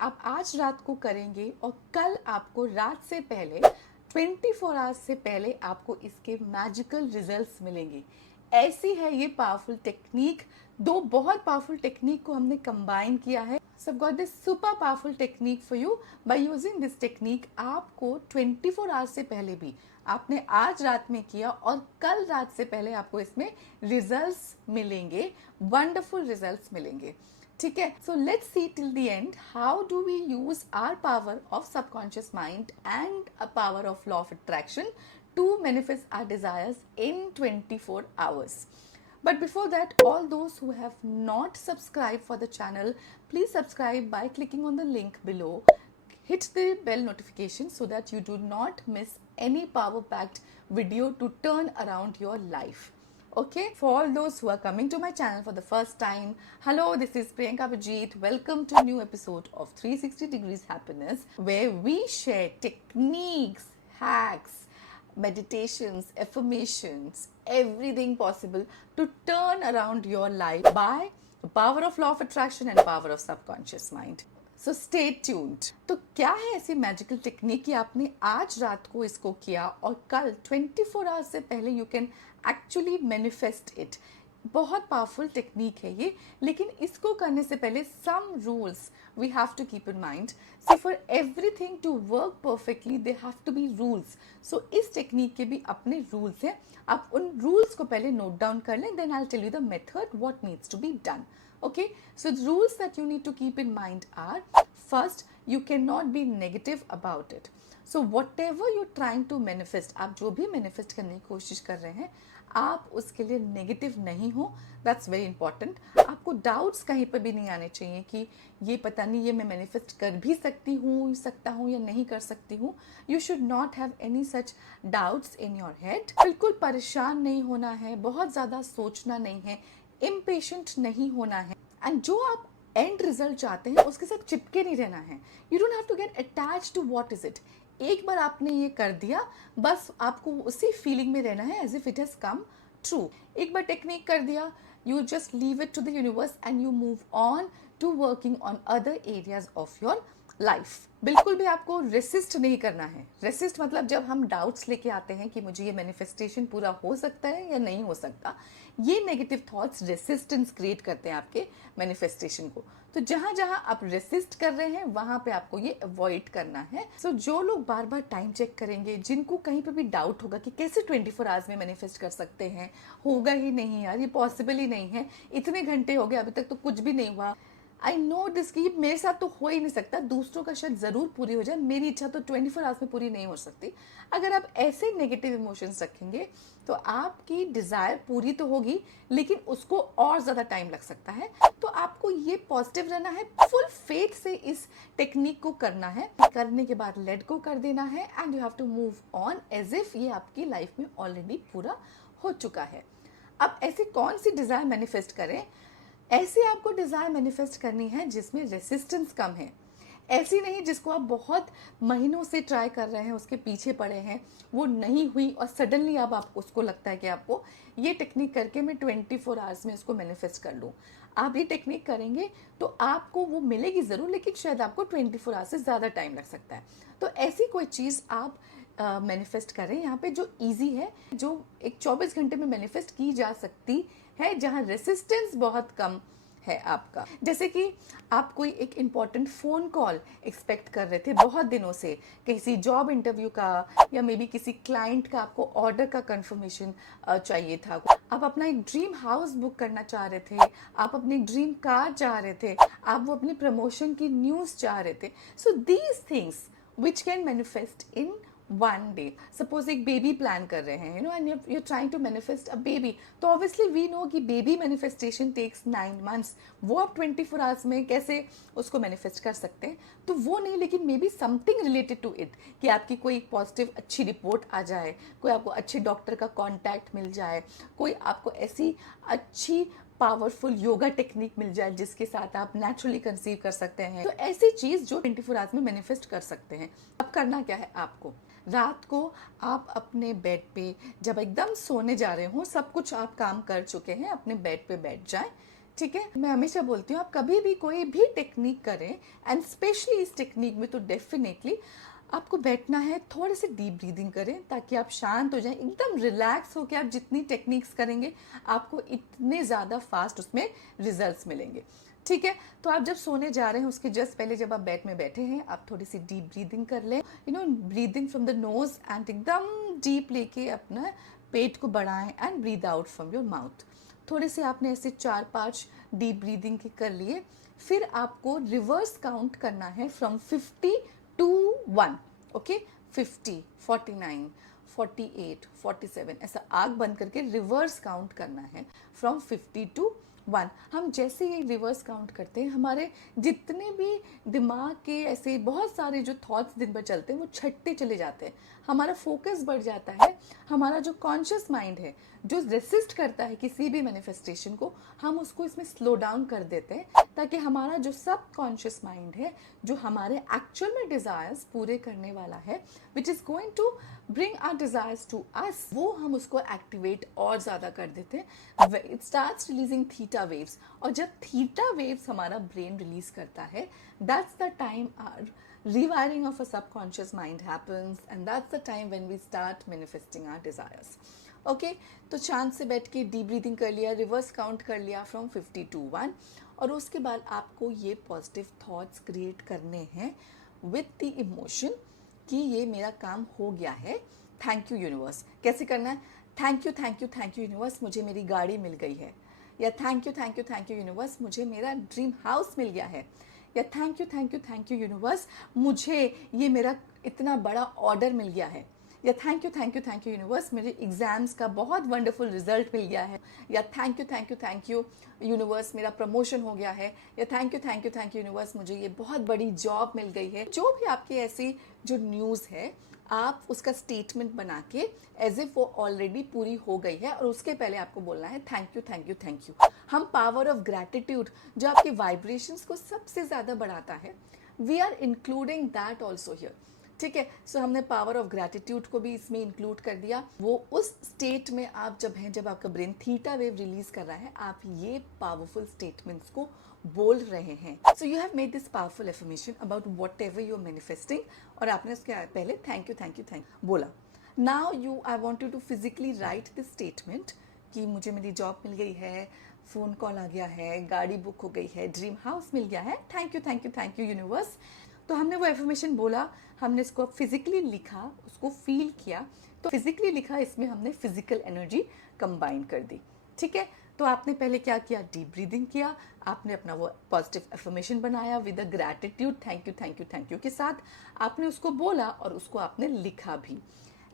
आप आज रात को करेंगे और कल आपको रात से पहले 24 आवर्स से पहले आपको इसके मैजिकल रिजल्ट्स मिलेंगे। ऐसी है ये पावरफुल टेक्निक। दो बहुत पावरफुल टेक्निक को हमने कंबाइन किया है। सो got this super powerful technique for you. By using this technique आपको 24 आवर्स से पहले भी, आपने आज रात में किया और कल रात से पहले आपको इसमें रिजल्ट्स मिलेंगे, वंडरफुल रिजल्ट्स मिलेंगे। ठीक है, so let's see till the end how do we use our power of subconscious mind and a power of law of attraction to manifest our desires in 24 hours. But before that, all those who have not subscribed for the channel, please subscribe by clicking on the link below. Hit the bell notification so that you do not miss any power packed video to turn around your life. Okay, for all those who are coming to my channel for the first time, hello, this is Priyanka Vijit. Welcome to a new episode of 360 Degrees Happiness, where we share techniques, hacks, meditations, affirmations, everything possible to turn around your life by the power of law of attraction and power of subconscious mind. So stay tuned. तो क्या है ऐसी magical technique कि आपने आज रात को इसको किया और कल 24 आवर्स से पहले you can actually manifest it. बहुत पावरफुल टेक्निक है ये, लेकिन इसको करने से पहले some rules we have to keep in mind. See for everything to work perfectly they have to be rules. So इस टेक्निक के भी अपने रूल्स हैं। आप उन रूल्स को पहले नोट डाउन कर लें, then I will tell you the method what needs to be done. Okay, so the rules that you need to keep in mind are: first, you cannot be negative about it. So whatever you're trying to manifest, आप जो भी manifest करने की कोशिश कर रहे हैं, आप उसके लिए नेगेटिव नहीं हो। That's very important. आपको डाउट्स कहीं पर भी नहीं आने चाहिए कि ये पता नहीं ये मैं मैनिफेस्ट कर भी सकता हूँ या नहीं कर सकती हूँ। You should not have any such doubts in your head. बिल्कुल परेशान नहीं होना है, बहुत ज़्यादा सोचना नहीं है, इम्पेशेंट नहीं होना है, एंड जो आप एंड रिजल्ट चाहते हैं उसके साथ चिपके नहीं रहना है। You don't have to get attach to what is it. एक बार आपने ये कर दिया, बस आपको उसी फीलिंग में रहना है as if it has come true. एक बार टेक्निक कर दिया, you just leave it to the universe and you move on to working on other areas of your life. बिल्कुल भी आपको रेसिस्ट नहीं करना है। रेसिस्ट मतलब जब हम डाउट्स लेके आते हैं कि मुझे ये मैनिफेस्टेशन पूरा हो सकता है या नहीं हो सकता, ये नेगेटिव थॉट्स रेसिस्टेंस क्रिएट करते हैं आपके मैनिफेस्टेशन को। तो जहां जहां आप रेसिस्ट कर रहे हैं वहां पे आपको ये अवॉइड करना है। सो जो लोग बार बार टाइम चेक करेंगे, जिनको कहीं पे भी डाउट होगा कि कैसे 24 आवर्स में मैनिफेस्ट कर सकते हैं, होगा ही नहीं यार, ये पॉसिबल ही नहीं है, इतने घंटे हो गए अभी तक तो कुछ भी नहीं हुआ, आई नो दिस कि मेरे साथ तो हो ही नहीं सकता, दूसरों का शायद ज़रूर पूरी हो जाए, मेरी इच्छा तो 24 आवर्स में पूरी नहीं हो सकती। अगर आप ऐसे नेगेटिव इमोशंस रखेंगे तो आपकी डिज़ायर पूरी तो होगी, लेकिन उसको और ज़्यादा टाइम लग सकता है। तो आपको ये पॉजिटिव रहना है, फुल फेथ से इस टेक्निक को करना है। करने के बाद लेट गो कर देना है and you have to move on as if ये आपकी लाइफ में ऑलरेडी पूरा हो चुका है। अब ऐसी कौन सी डिज़ायर मैनिफेस्ट करें? ऐसी आपको डिज़ायर मैनिफेस्ट करनी है जिसमें रेसिस्टेंस कम है। ऐसी नहीं जिसको आप बहुत महीनों से ट्राई कर रहे हैं, उसके पीछे पड़े हैं, वो नहीं हुई और सडनली अब आप उसको लगता है कि आपको ये टेक्निक करके मैं 24 आवर्स में इसको मैनिफेस्ट कर लूँ। आप ये टेक्निक करेंगे तो आपको वो मिलेगी ज़रूर, लेकिन शायद आपको 24 आवर्स से ज़्यादा टाइम लग सकता है। तो ऐसी कोई चीज़ आप मैनिफेस्ट करें यहाँ पे जो इजी है, जो एक 24 घंटे में मैनिफेस्ट की जा सकती है, जहाँ रेसिस्टेंस बहुत कम है आपका। जैसे कि आप कोई एक इम्पॉर्टेंट फ़ोन कॉल एक्सपेक्ट कर रहे थे बहुत दिनों से, किसी जॉब इंटरव्यू का या मे बी किसी क्लाइंट का आपको ऑर्डर का कंफर्मेशन चाहिए था, आप अपना एक ड्रीम हाउस बुक करना चाह रहे थे, आप अपनी ड्रीम कार चाह रहे थे, आप वो अपनी प्रमोशन की न्यूज़ चाह रहे थे। So these things which can manifest in one day. Suppose एक बेबी प्लान कर रहे हैं, and you're trying to manifest a baby, तो ऑब्वियसली वी नो कि बेबी मैनिफेस्टेशन टेक्स 9 months। वो आप 24 आवर्स में कैसे उसको मैनिफेस्ट कर सकते हैं? तो वो नहीं, लेकिन maybe something related to it, कि आपकी कोई पॉजिटिव अच्छी रिपोर्ट आ जाए, कोई आपको अच्छे डॉक्टर का कॉन्टैक्ट मिल जाए, कोई आपको ऐसी अच्छी पावरफुल योगा टेक्निक मिल जाए जिसके साथ आप नेचुरली कंसीव कर सकते हैं। तो ऐसी चीज़ जो 24 आवर्स में मैनिफेस्ट कर सकते हैं। अब करना क्या है आपको? रात को आप अपने बेड पे जब एकदम सोने जा रहे हो, सब कुछ आप काम कर चुके हैं, अपने बेड पे बैठ जाएं, ठीक है, मैं हमेशा बोलती हूँ आप कभी भी कोई भी टेक्निक करें, एंड स्पेशली इस टेक्निक में तो डेफिनेटली आपको बैठना है, थोड़े से डीप ब्रीदिंग करें ताकि आप शांत हो जाएं, एकदम रिलैक्स होकर आप जितनी टेक्निक्स करेंगे आपको इतने ज़्यादा फास्ट उसमें रिजल्ट्स मिलेंगे। ठीक है, तो आप जब सोने जा रहे हैं उसके जस्ट पहले जब आप बेड में बैठे हैं आप थोड़ी सी डीप ब्रीदिंग कर लें, breathing from the nose and एकदम डीप लेके अपना पेट को बढ़ाएं and breathe out from your mouth. थोड़े से आपने ऐसे 4-5 डीप ब्रीदिंग के कर लिए, फिर आपको रिवर्स काउंट करना है फ्रॉम 50 टू 1। ओके, 50, 49, 48, 47 ऐसा आग बंद करके रिवर्स काउंट करना है फ्रॉम 50 टू 1। हम जैसे ही रिवर्स काउंट करते हैं हमारे जितने भी दिमाग के ऐसे बहुत सारे जो थॉट्स दिन भर चलते हैं वो छटते चले जाते हैं, हमारा फोकस बढ़ जाता है, हमारा जो कॉन्शियस माइंड है जो रेसिस्ट करता है किसी भी मैनिफेस्टेशन को, हम उसको इसमें स्लो डाउन कर देते हैं ताकि हमारा जो सब कॉन्शियस माइंड है जो हमारे एक्चुअल में डिजायर्स पूरे करने वाला है, which is going to bring our desires to us, वो हम उसको एक्टिवेट और ज्यादा कर देते हैं। It starts releasing theta waves, और जब थीटा वेव्स हमारा ब्रेन रिलीज करता है, that's the time our rewiring of a subconscious mind happens, and that's the time when we start manifesting our desires. Okay, तो शांत से बैठ के डीप ब्रीदिंग कर लिया, रिवर्स काउंट कर लिया फ्रॉम 50 टू 1, और उसके बाद आपको ये पॉजिटिव थॉट्स क्रिएट करने हैं विथ द इमोशन कि ये मेरा काम हो गया है, थैंक यू यूनिवर्स। कैसे करना है? Thank you thank you thank you universe, मुझे मेरी गाड़ी मिल गई है, या thank you thank you thank you universe, मुझे मेरा ड्रीम हाउस मिल गया है, या thank you thank you thank you universe, मुझे ये मेरा इतना बड़ा ऑर्डर मिल गया है, या thank you thank you thank you universe, मेरे एग्जाम्स का बहुत वंडरफुल रिजल्ट मिल गया है, या थैंक यू यूनिवर्स, मेरा प्रमोशन हो गया है, या थैंक यू यूनिवर्स, मुझे ये बहुत बड़ी जॉब मिल गई है। जो भी आपकी ऐसी जो न्यूज़ है आप उसका स्टेटमेंट बना के एज इफ वो ऑलरेडी पूरी हो गई है, और उसके पहले आपको बोलना है thank you thank you thank you. हम पावर ऑफ ग्रैटिट्यूड जो आपके वाइब्रेशंस को सबसे ज़्यादा बढ़ाता है, we are including that also here. ठीक है, सो हमने पावर ऑफ ग्रैटिट्यूड को भी इसमें इंक्लूड कर दिया। वो उस स्टेट में आप जब हैं जब आपका ब्रेन थीटा वेव रिलीज कर रहा है, आप ये पावरफुल स्टेटमेंट्स को बोल रहे हैं। So you have made this powerful affirmation about whatever you are manifesting, और आपने उसके पहले थैंक यू बोला। Now you I want you to physically write this statement कि मुझे मेरी जॉब मिल गई है, फोन कॉल आ गया है, गाड़ी बुक हो गई है, ड्रीम हाउस मिल गया है, थैंक यू यूनिवर्स। तो हमने वो एफर्मेशन बोला, हमने इसको फिजिकली लिखा, उसको फील किया, तो फिजिकली लिखा, इसमें हमने फिजिकल एनर्जी कंबाइन कर दी। ठीक है, तो आपने पहले क्या किया? डीप ब्रीदिंग किया, आपने अपना वो पॉजिटिव एफर्मेशन बनाया with a gratitude, thank you के साथ आपने उसको बोला और उसको आपने लिखा भी।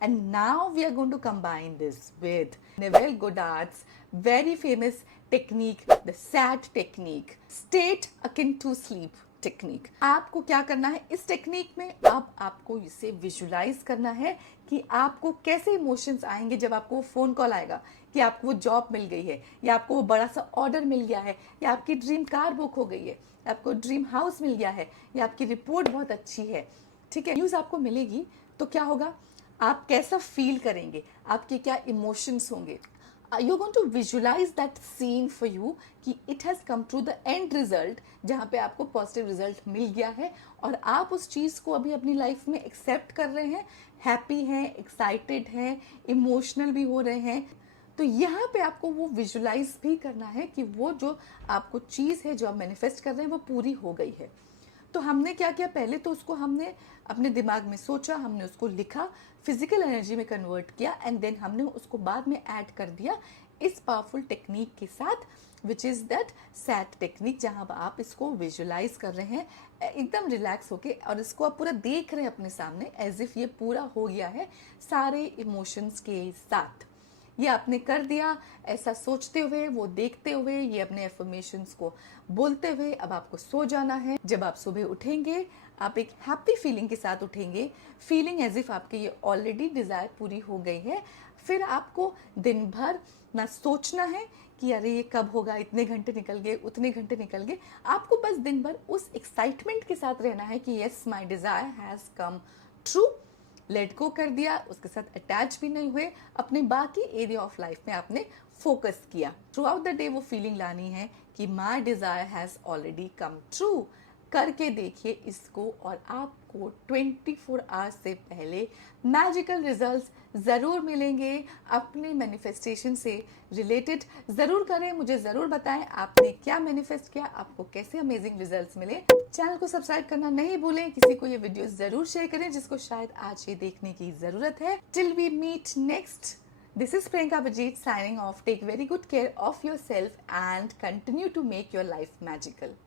And now we are going to combine this with Neville Goddard's very famous technique, the SAT technique, state akin to sleep technique. आपको क्या करना है इस टेक्निक में? अब आपको इसे विजुलाइज करना है कि आपको कैसे इमोशंस आएंगे जब आपको वो फोन कॉल आएगा कि आपको वो जॉब मिल गई है, या आपको वो बड़ा सा ऑर्डर मिल गया है, या आपकी ड्रीम कार बुक हो गई है, आपको ड्रीम हाउस मिल गया है, या आपकी रिपोर्ट बहुत अच्छी है। ठीक है, न्यूज़ आपको मिलेगी तो क्या होगा? आप कैसा फील करेंगे, आपके क्या इमोशंस होंगे? You going to visualise that scene for you कि it has come to the end result, जहाँ पे आपको पॉजिटिव रिजल्ट मिल गया है और आप उस चीज़ को अभी अपनी लाइफ में एक्सेप्ट कर रहे हैं, हैप्पी हैं, एक्साइटेड हैं, इमोशनल भी हो रहे हैं। तो यहाँ पे आपको वो विजुलाइज भी करना है कि वो जो आपको चीज़ है जो आप मैनिफेस्ट कर रहे हैं वो पूरी हो गई है। तो हमने क्या किया? पहले तो उसको हमने अपने दिमाग में सोचा, हमने उसको लिखा, फिजिकल एनर्जी में कन्वर्ट किया, एंड देन हमने उसको बाद में ऐड कर दिया इस पावरफुल टेक्निक के साथ, which is that sat technique, जहाँ आप इसको विजुलाइज कर रहे हैं एकदम रिलैक्स होके, और इसको आप पूरा देख रहे हैं अपने सामने एज इफ ये पूरा हो गया है सारे इमोशंस के साथ। ये आपने कर दिया, ऐसा सोचते हुए, वो देखते हुए, ये अपने एफर्मेशंस को बोलते हुए अब आपको सो जाना है। जब आप सुबह उठेंगे आप एक हैप्पी फीलिंग के साथ उठेंगे, फीलिंग एज इफ आपके ये ऑलरेडी डिजायर पूरी हो गई है। फिर आपको दिन भर ना सोचना है कि अरे ये कब होगा, इतने घंटे निकल गए, उतने घंटे निकल गए। आपको बस दिन भर उस एक्साइटमेंट के साथ रहना है कि yes my desire has come true, let go कर दिया, उसके साथ अटैच भी नहीं हुए, अपने बाकी एरिया ऑफ लाइफ में आपने फोकस किया। थ्रू आउट द डे वो फीलिंग लानी है कि my desire has already come true. करके देखिए इसको और आपको 24 आवर्स से पहले मैजिकल रिजल्ट्स ज़रूर मिलेंगे। अपने मैनिफेस्टेशन से रिलेटेड ज़रूर करें, मुझे ज़रूर बताएं आपने क्या मैनिफेस्ट किया, आपको कैसे अमेजिंग रिजल्ट्स मिले। चैनल को सब्सक्राइब करना नहीं भूलें, किसी को ये वीडियो ज़रूर शेयर करें जिसको शायद आज ये देखने की ज़रूरत है। Till we meet next, this is Priyanka Vijit signing off. Take very good care of yourself and continue to make your life magical.